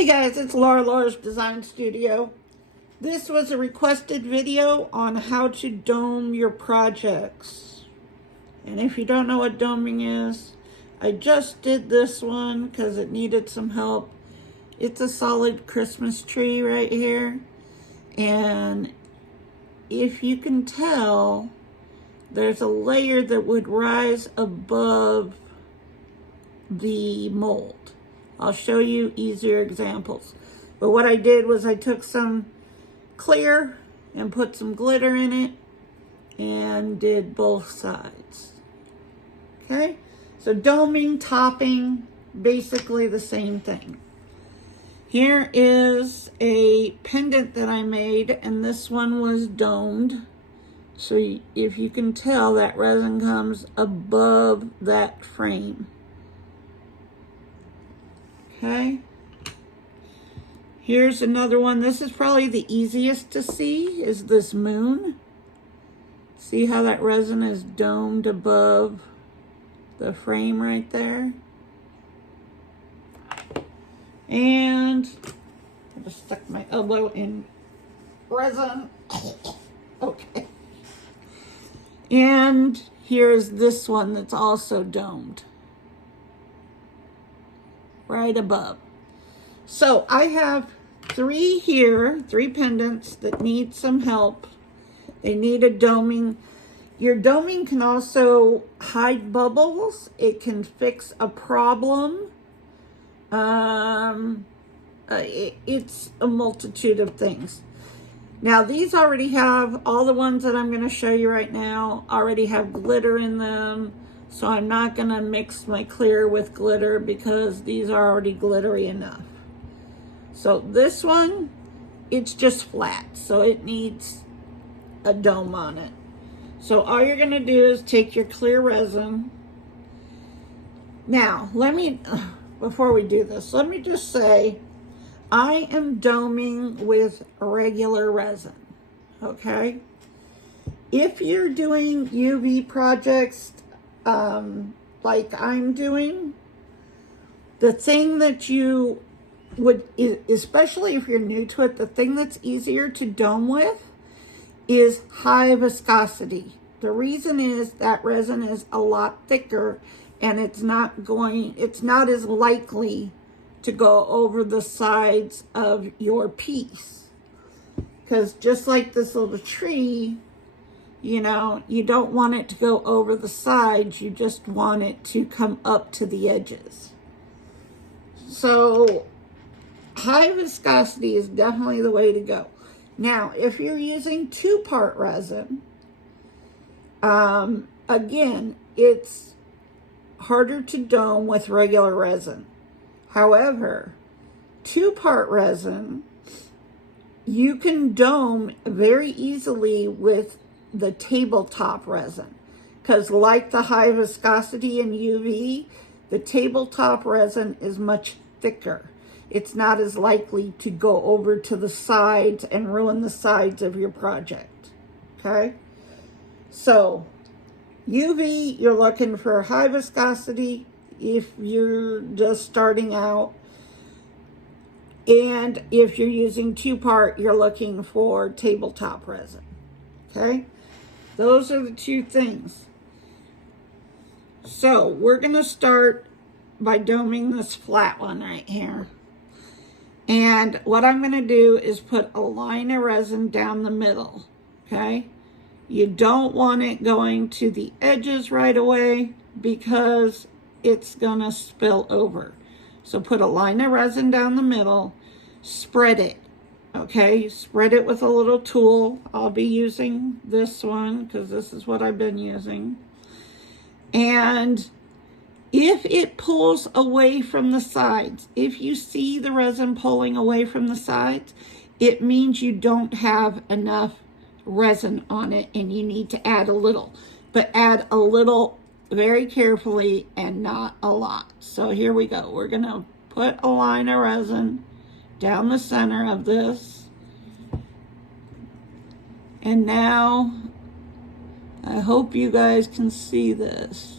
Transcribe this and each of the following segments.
Hey guys, it's Laura's Design Studio. This was a requested video on how to dome your projects. And if you don't know what doming is, I just did this one because it needed some help. It's a solid Christmas tree right here. And if you can tell, there's a layer that would rise above the mold. I'll show you easier examples. But what I did was I took some clear and put some glitter in it and did both sides. Okay, so doming, topping, basically the same thing. Here is a pendant that I made, and this one was domed. So if you can tell, that resin comes above that frame. Okay, here's another one. This is probably the easiest to see, is this moon. See how that resin is domed above the frame right there? And I just stuck my elbow in resin. Okay. And here's this one that's also domed right above. So I have three pendants that need some help. They need a doming. Your doming can also hide bubbles. It can fix a problem. It's a multitude of things. Now these already have, all the ones that I'm going to show you right now already have glitter in them. So I'm not going to mix my clear with glitter because these are already glittery enough. So this one, it's just flat. So it needs a dome on it. So all you're going to do is take your clear resin. Now, before we do this, let me just say, I am doming with regular resin, okay? If you're doing UV projects, like I'm doing, the thing that you would, especially if you're new to it, the thing that's easier to dome with is high viscosity. The reason is that resin is a lot thicker and it's not as likely to go over the sides of your piece. Because just like this little tree, you know, you don't want it to go over the sides, you just want it to come up to the edges. So high viscosity is definitely the way to go. Now, if you're using 2-part resin, again, it's harder to dome with regular resin. However, 2-part resin, you can dome very easily with the tabletop resin, because like the high viscosity in UV, the tabletop resin is much thicker. It's not as likely to go over to the sides and ruin the sides of your project. Okay, so UV, you're looking for high viscosity if you're just starting out, and if you're using 2-part, you're looking for tabletop resin. Okay, those are the two things. So we're going to start by doming this flat one right here. And what I'm going to do is put a line of resin down the middle. Okay, you don't want it going to the edges right away because it's going to spill over. So put a line of resin down the middle, spread it. Okay, spread it with a little tool. I'll be using this one because this is what I've been using. And if it pulls away from the sides, if you see the resin pulling away from the sides, it means you don't have enough resin on it and you need to add a little. But add a little very carefully and not a lot. So here we go. We're going to put a line of resin down the center of this. And now, I hope you guys can see this.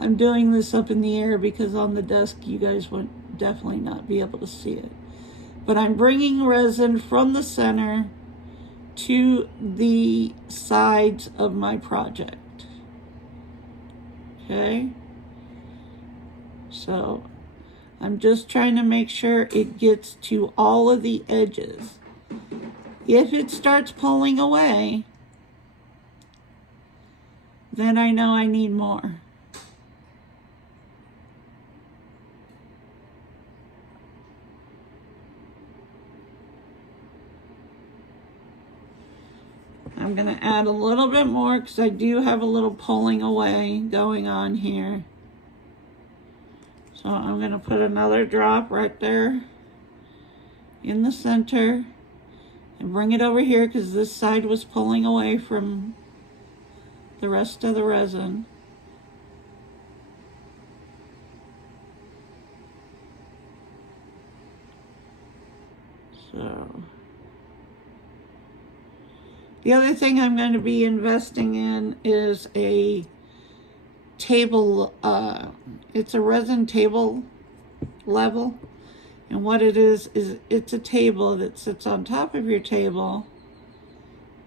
I'm doing this up in the air because on the desk you guys definitely not be able to see it. But I'm bringing resin from the center to the sides of my project. Okay? So I'm just trying to make sure it gets to all of the edges. If it starts pulling away, then I know I need more. I'm going to add a little bit more because I do have a little pulling away going on here. So I'm going to put another drop right there in the center and bring it over here because this side was pulling away from the rest of the resin. So the other thing I'm going to be investing in is a table, it's a resin table level. And what it is it's a table that sits on top of your table,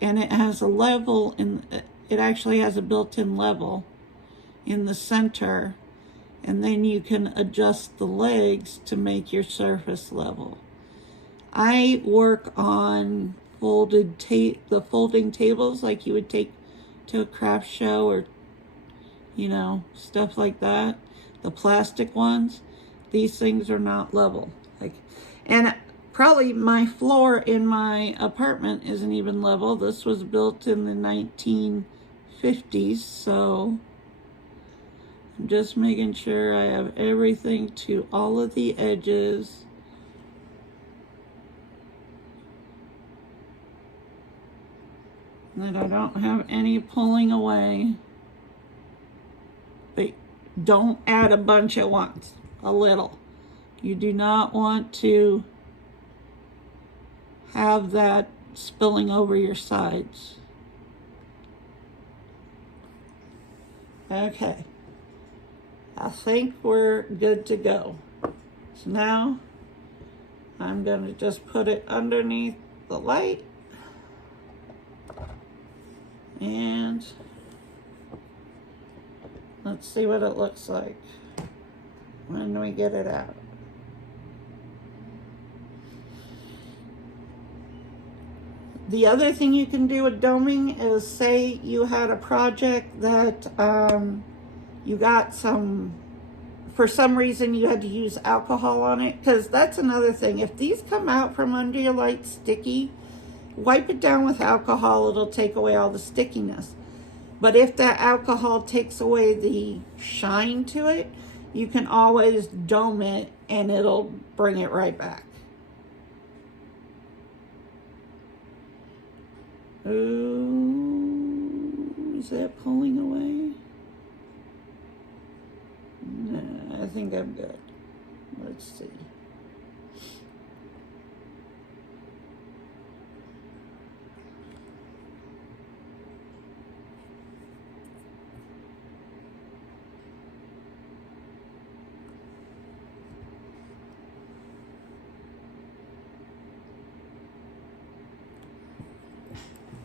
and it has a level it actually has a built-in level in the center, and then you can adjust the legs to make your surface level. I work on the folding tables like you would take to a craft show or, you know, stuff like that. The plastic ones, these things are not level. And probably my floor in my apartment isn't even level. This was built in the 1950s, so I'm just making sure I have everything to all of the edges. And that I don't have any pulling away. But don't add a bunch at once, a little. You do not want to have that spilling over your sides. Okay, I think we're good to go. So now I'm going to just put it underneath the light and let's see what it looks like when we get it out. The other thing you can do with doming is, say you had a project that you got for some reason you had to use alcohol on it, because that's another thing. If these come out from under your light sticky, wipe it down with alcohol. It'll take away all the stickiness. But if that alcohol takes away the shine to it, you can always dome it and it'll bring it right back. Ooh, is that pulling away? Nah, I think I'm good. Let's see.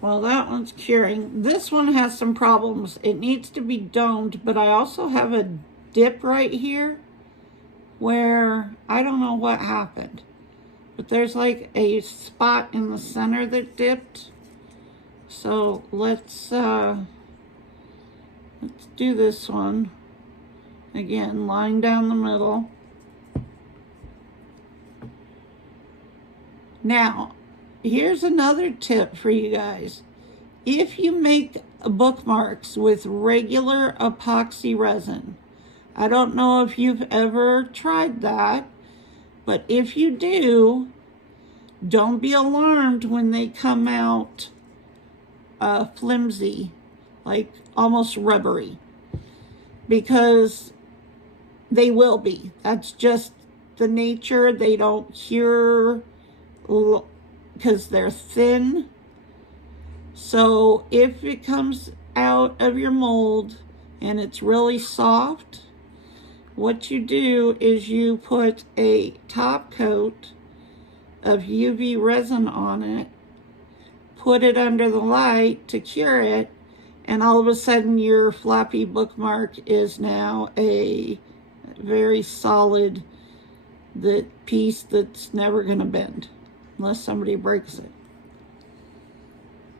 Well, that one's curing. This one has some problems. It needs to be domed, but I also have a dip right here where I don't know what happened. But there's like a spot in the center that dipped. So let's do this one. Again, line down the middle. Now, here's another tip for you guys. If you make bookmarks with regular epoxy resin, I don't know if you've ever tried that, but if you do, don't be alarmed when they come out flimsy, like almost rubbery, because they will be. That's just the nature. They don't cure because they're thin. So if it comes out of your mold and it's really soft, what you do is you put a top coat of UV resin on it, put it under the light to cure it, and all of a sudden your floppy bookmark is now a very solid piece that's never going to bend unless somebody breaks it.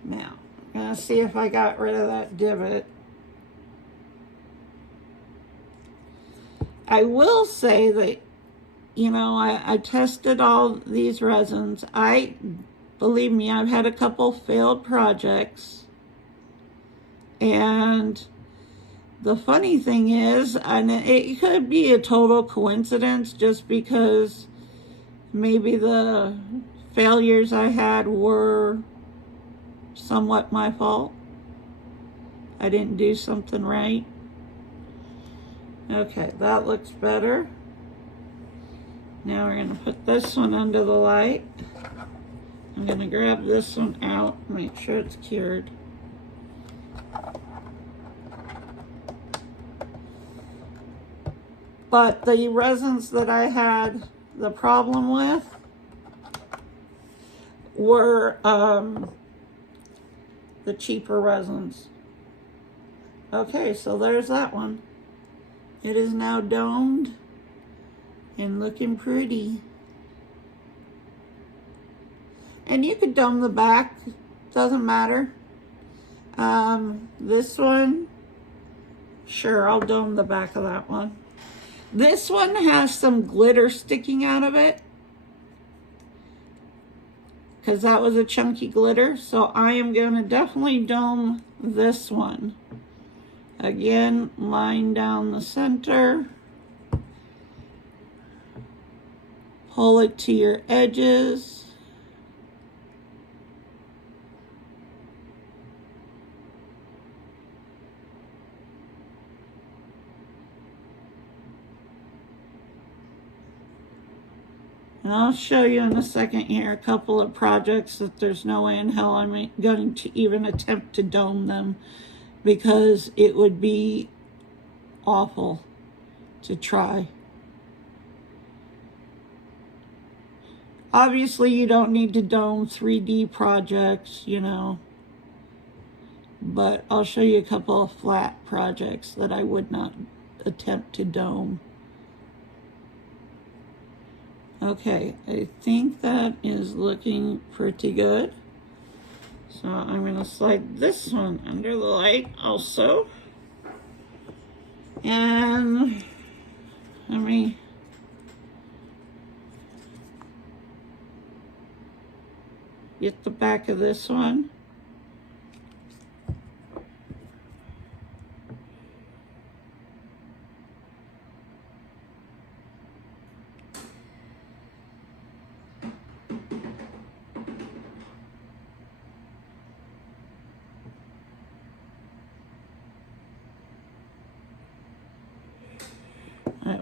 Now, I'm going to see if I got rid of that divot. I will say that, you know, I tested all these resins. Believe me, I've had a couple failed projects. And the funny thing is, and it could be a total coincidence just because maybe the failures I had were somewhat my fault. I didn't do something right. Okay, that looks better. Now we're going to put this one under the light. I'm going to grab this one out, make sure it's cured. But the resins that I had the problem with were the cheaper resins. Okay, so there's that one. It is now domed and looking pretty. And you could dome the back, doesn't matter. This one, sure, I'll dome the back of that one. This one has some glitter sticking out of it because that was a chunky glitter. So I am going to definitely dome this one. Again, line down the center. Pull it to your edges. And I'll show you in a second here a couple of projects that there's no way in hell I'm going to even attempt to dome them because it would be awful to try. Obviously, you don't need to dome 3D projects, you know, but I'll show you a couple of flat projects that I would not attempt to dome. Okay, I think that is looking pretty good. So I'm going to slide this one under the light also. And let me get the back of this one.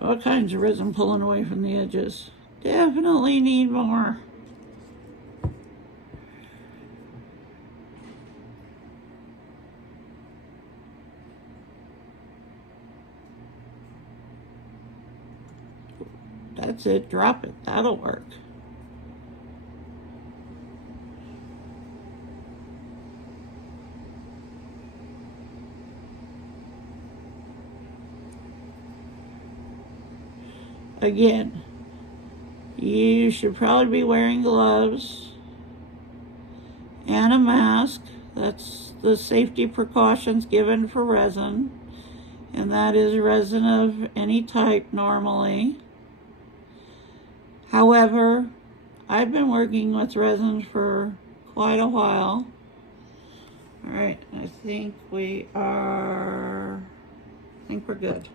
All kinds of resin pulling away from the edges. Definitely need more. That's it, drop it, that'll work. Again, you should probably be wearing gloves and a mask. That's the safety precautions given for resin. And that is resin of any type normally. However, I've been working with resin for quite a while. All right, I think we're good.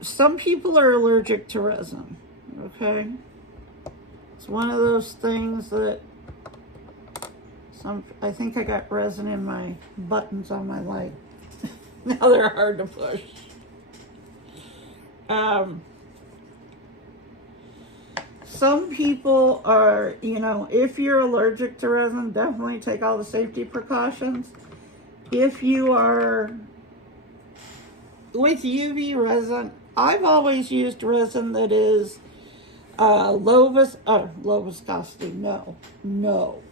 Some people are allergic to resin, okay? It's one of those things that I think I got resin in my buttons on my light. Now they're hard to push. Some people are, you know, if you're allergic to resin, definitely take all the safety precautions. If you are with UV resin, I've always used resin that is low viscosity. No.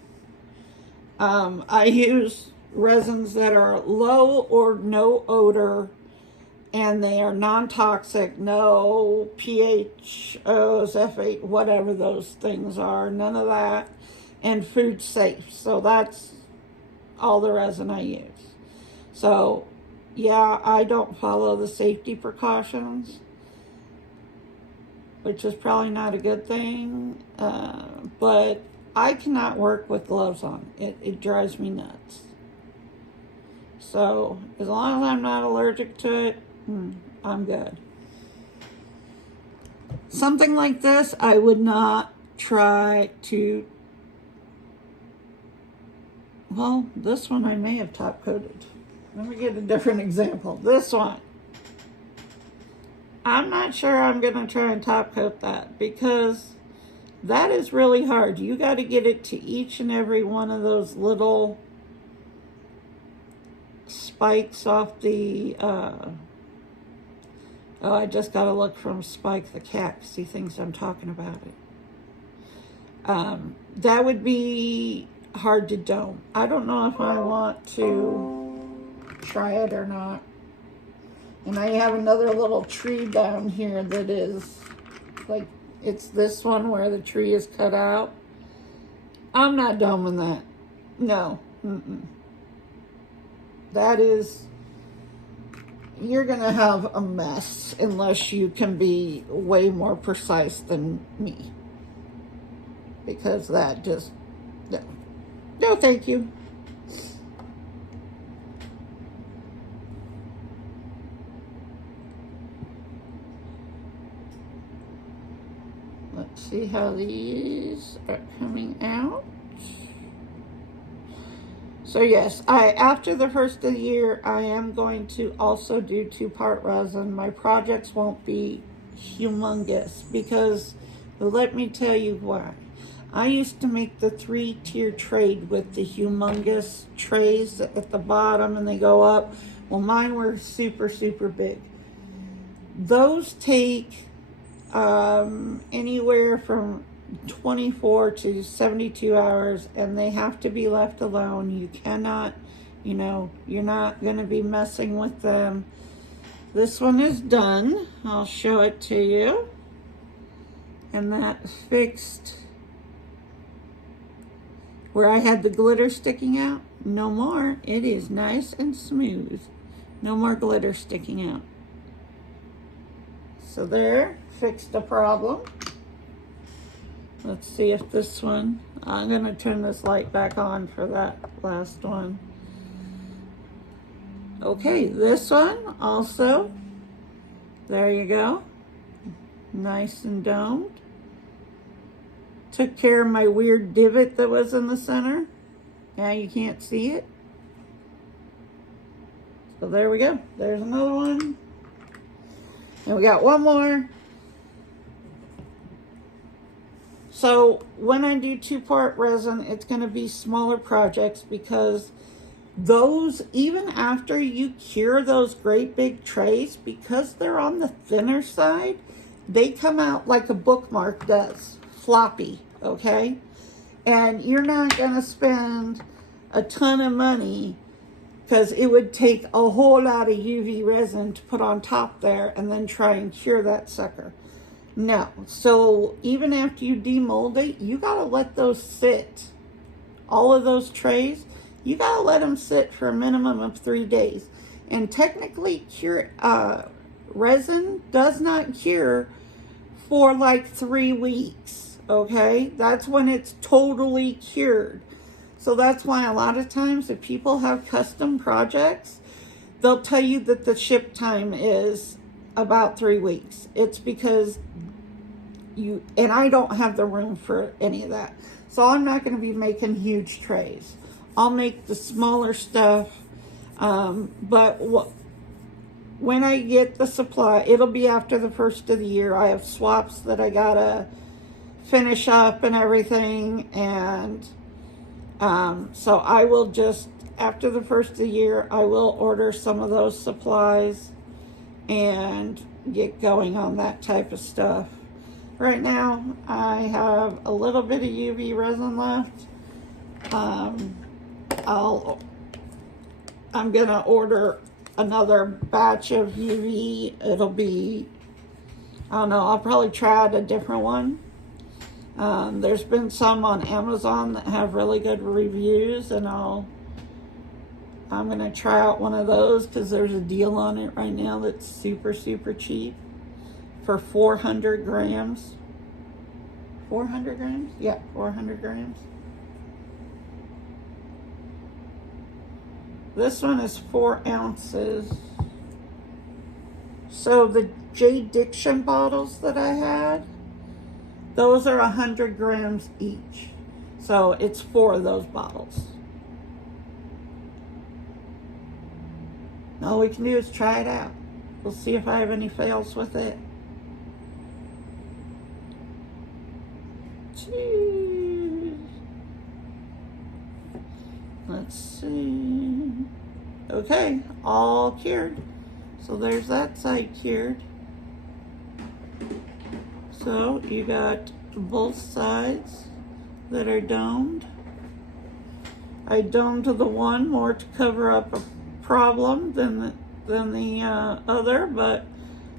I use resins that are low or no odor, and they are non-toxic, no PHOs, F8, whatever those things are, none of that, and food safe. So that's all the resin I use. So yeah, I don't follow the safety precautions, which is probably not a good thing, but I cannot work with gloves on. It drives me nuts. So as long as I'm not allergic to it, I'm good. Something like this, I would not try to, well, this one I may have top coated. Let me get a different example. This one, I'm not sure I'm gonna try and top coat that, because that is really hard. You got to get it to each and every one of those little spikes off the, I just got to look from Spike the cat because he thinks I'm talking about it. That would be hard to dome. I don't know if I want to try it or not. And I have another little tree down here that is like, it's this one where the tree is cut out. I'm not doming that. No. That is, you're going to have a mess unless you can be way more precise than me. Because that just, no. No, thank you. Let's see how these are coming out. So yes, after the first of the year, I am going to also do 2-part resin. My projects won't be humongous because, let me tell you why. I used to make the 3-tier trade with the humongous trays at the bottom and they go up. Well, mine were super, super big. Those take anywhere from 24 to 72 hours, and they have to be left alone. You cannot, you're not going to be messing with them. This one is done. I'll show it to you. And that fixed where I had the glitter sticking out. No more. It is nice and smooth. No more glitter sticking out. So there, fixed a problem. Let's see if this one, I'm going to turn this light back on for that last one. Okay, this one also, there you go. Nice and domed. Took care of my weird divot that was in the center. Now you can't see it. So there we go. There's another one. And we got one more. So when I do 2-part resin, it's going to be smaller projects because those, even after you cure those great big trays, because they're on the thinner side, they come out like a bookmark does, floppy, okay? And you're not going to spend a ton of money because it would take a whole lot of UV resin to put on top there and then try and cure that sucker. No. So even after you demold it, you got to let those sit. All of those trays, you got to let them sit for a minimum of 3 days. And technically, resin does not cure for like 3 weeks, okay? That's when it's totally cured. So that's why a lot of times if people have custom projects, they'll tell you that the ship time is about 3 weeks. It's because and I don't have the room for any of that. So I'm not going to be making huge trays. I'll make the smaller stuff. But when I get the supply, it'll be after the first of the year. I have swaps that I got to finish up and everything. And so I will just, after the first of the year, I will order some of those supplies and get going on that type of stuff. Right now, I have a little bit of UV resin left. I'm gonna order another batch of UV. It'll be, I don't know, I'll probably try out a different one. There's been some on Amazon that have really good reviews, and I'm gonna try out one of those because there's a deal on it right now that's super, super cheap for 400 grams. 400 grams? Yeah, 400 grams. This one is 4 ounces. So the J. Diction bottles that I had, those are 100 grams each. So it's 4 of those bottles. All we can do is try it out. We'll see if I have any fails with it. Cheers. Let's see. Okay, all cured. So there's that side cured. So you got both sides that are domed. I domed the one more to cover up a problem than the other, but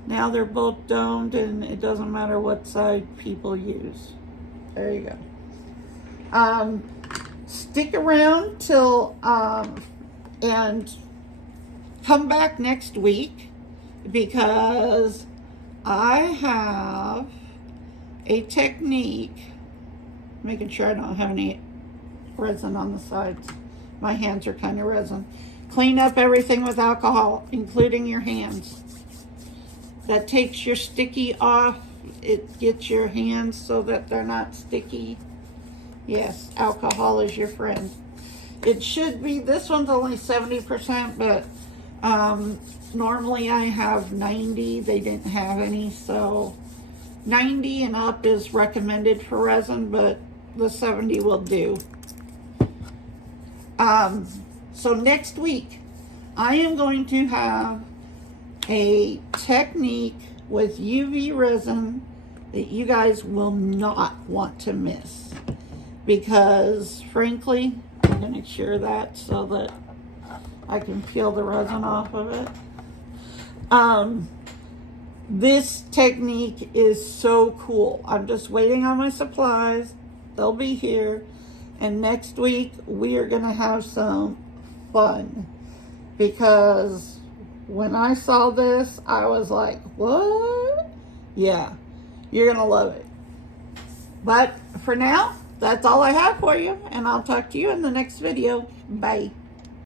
now they're both domed and it doesn't matter what side people use. There you go. Stick around till and come back next week because I have a technique, making sure I don't have any resin on the sides. My hands are kind of resin. Clean up everything with alcohol, including your hands. That takes your sticky off. It gets your hands so that they're not sticky. Yes, alcohol is your friend. It should be, this one's only 70%, but normally I have 90. They didn't have any, so 90 and up is recommended for resin, but the 70 will do. So next week, I am going to have a technique with UV resin that you guys will not want to miss. Because, frankly, I'm going to cure that so that I can peel the resin off of it. This technique is so cool. I'm just waiting on my supplies. They'll be here. And next week, we are going to have some fun. Because when I saw this, I was like, what? Yeah, you're going to love it. But for now, that's all I have for you. And I'll talk to you in the next video. Bye.